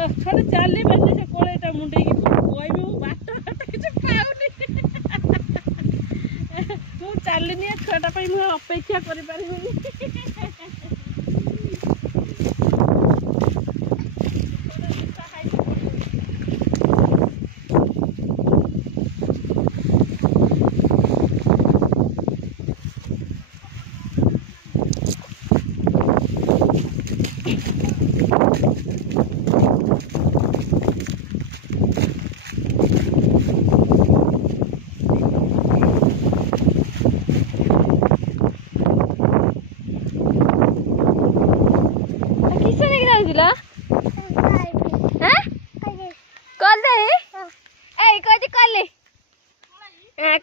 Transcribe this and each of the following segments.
थोड़ा चली पारे से कोड़ेटा मुंडे की कहबी मु बाट बाट किसी पाऊनी मु चलनी छुआटा मु अपेक्षा कर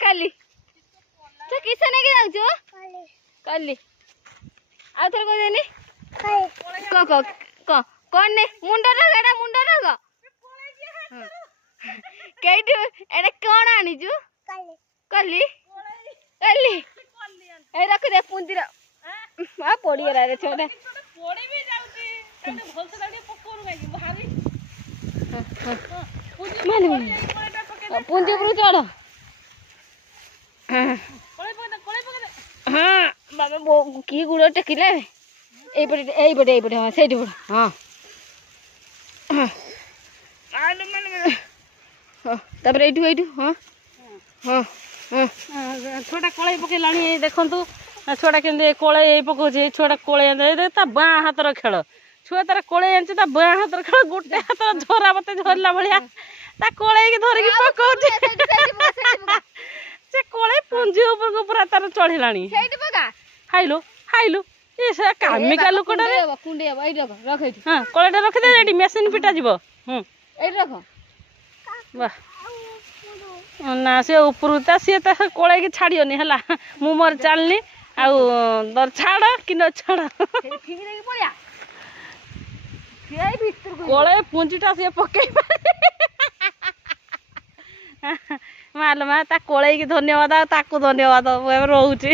काली तो किस नहीं जाऊ काली आउ थोड़ा कह देनी कौन ने मुंडा लगा एटा मुंडा लगा केट एटा कौन आनी जु काली काली ए रख दे पुंजीर आ पड़ी गला रे छोटा पड़ी भी जाउती एटा भल से दाडी पकोर गाई भारी माने पुंजी पर चढ़ हाँ बाबा कि गुड़ टेकिले एपटे हाँ से हाँ तापर ये हाँ हाँ छुआ कल पकड़ा देखु छुआ के कल पकाऊे छुआ कल बाँ हाथर खेल छुआ तार कल आनी बाँ हाथर खेल गोटे हाथ झरा मत झरला भाया कल धरिकी पकाऊ से कले पुंजी ऊपर पूरा तार चढ़ला हाइलो हाइलो ये से कामिका लोकटा रे कुंडे रख हां कलेटा रख दे रेडी मशीन पिटा जीवो रख वाह ना से ऊपर ता से ता कले की छाड़ियोनी हला मु मोर चलनी आ दर छाड़ कि न छाड़ फिंगी देकी पड़िया के भीतर कले पुंजीटा से पके मालूम ता कले की धन्यवाद ताकू धन्यवाद रोचे।